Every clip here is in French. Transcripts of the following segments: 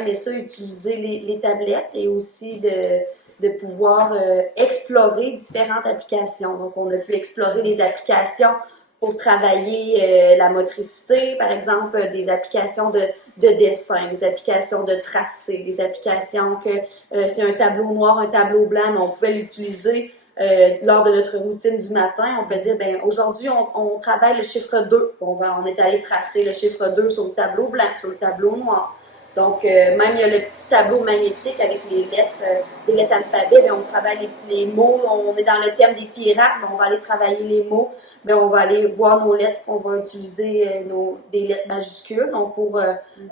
aimé ça utiliser les tablettes et aussi de pouvoir explorer différentes applications. Donc, on a pu explorer des applications pour travailler la motricité, par exemple, des applications de dessin, des applications de tracé, des applications que c'est un tableau noir, un tableau blanc, mais on pouvait l'utiliser lors de notre routine du matin. On peut dire, ben aujourd'hui, on travaille le chiffre 2. On est allé tracer le chiffre 2 sur le tableau blanc, sur le tableau noir. Donc, même il y a le petit tableau magnétique avec les lettres alphabet, bien, on travaille les mots, on est dans le thème des pirates, bien, on va aller travailler les mots, bien, on va aller voir nos lettres, on va utiliser des lettres majuscules, donc pour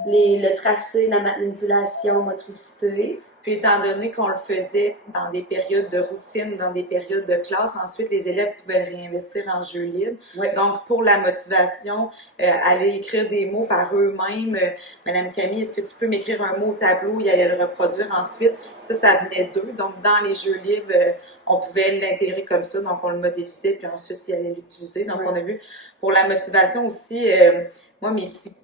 le tracé, la manipulation, motricité. Puis étant donné qu'on le faisait dans des périodes de routine, dans des périodes de classe, ensuite les élèves pouvaient le réinvestir en jeu libre. Oui. Donc pour la motivation, aller écrire des mots par eux-mêmes. Madame Camille, est-ce que tu peux m'écrire un mot au tableau? Il allait le reproduire ensuite. Ça venait d'eux. Donc dans les jeux libres, on pouvait l'intégrer comme ça. Donc on le modélisait, puis ensuite il allait l'utiliser. Donc on a vu pour la motivation aussi, moi mes petits,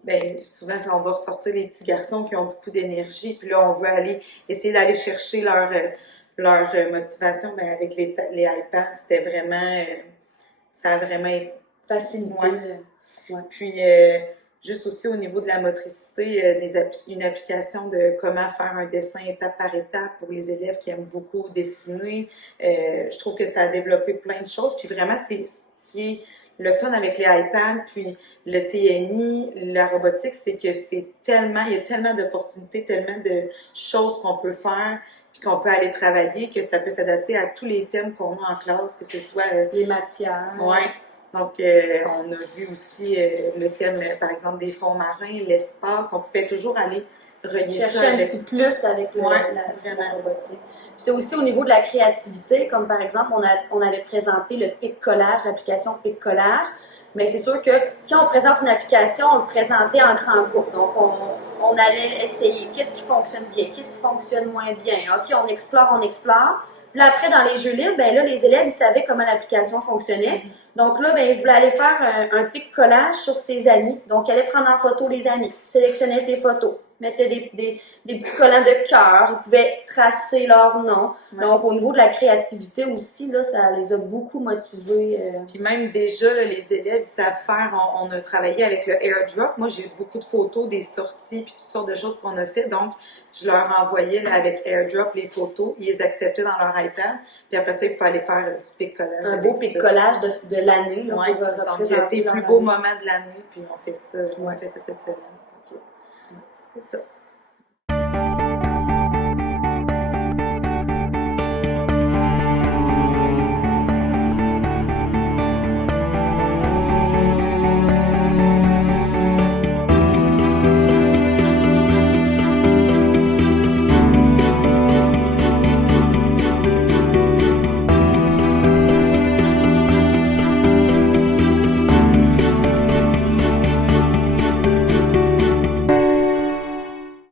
souvent on va ressortir les petits garçons qui ont beaucoup d'énergie, puis là on veut aller essayer d'aller chercher leur motivation, avec les iPads, c'était vraiment, ça a vraiment été facilité. Ouais. Puis juste aussi au niveau de la motricité, une application de comment faire un dessin étape par étape pour les élèves qui aiment beaucoup dessiner. Je trouve que ça a développé plein de choses, puis vraiment c'est ce qui est le fun avec les iPads, puis le TNI, la robotique, c'est que il y a tellement d'opportunités, tellement de choses qu'on peut faire, puis qu'on peut aller travailler, que ça peut s'adapter à tous les thèmes qu'on a en classe, que ce soit les matières. Ouais. Donc, on a vu aussi le thème, par exemple, des fonds marins, l'espace. On pouvait toujours aller relier chercher ça un petit plus avec la robotique. C'est aussi au niveau de la créativité, comme par exemple, on avait présenté le pic-collage, l'application pic-collage. Mais c'est sûr que quand on présente une application, on le présentait en grand groupe. Donc, on allait essayer qu'est-ce qui fonctionne bien, qu'est-ce qui fonctionne moins bien. OK, on explore. Puis là, après, dans les jeux libres, ben là, les élèves, ils savaient comment l'application fonctionnait. Donc là, ben, ils voulaient aller faire un pic-collage sur ses amis. Donc, ils allaient prendre en photo les amis, sélectionnaient ses photos, mettaient des petits collants de cœur, ils pouvaient tracer leur nom. Ouais. Donc, au niveau de la créativité aussi, là, ça les a beaucoup motivés. Puis même déjà, là, les élèves, ils savent faire, on a travaillé avec le airdrop. Moi, j'ai beaucoup de photos des sorties puis toutes sortes de choses qu'on a fait. Donc, je leur envoyais là, avec airdrop les photos. Ils les acceptaient dans leur iPad. Puis après ça, il faut aller faire du pic-collage. Un beau pic-collage de l'année. Là, ouais, pour représenter donc, tes plus beaux moments de l'année. Puis on fait ça, cette semaine. Okay. C'est ça.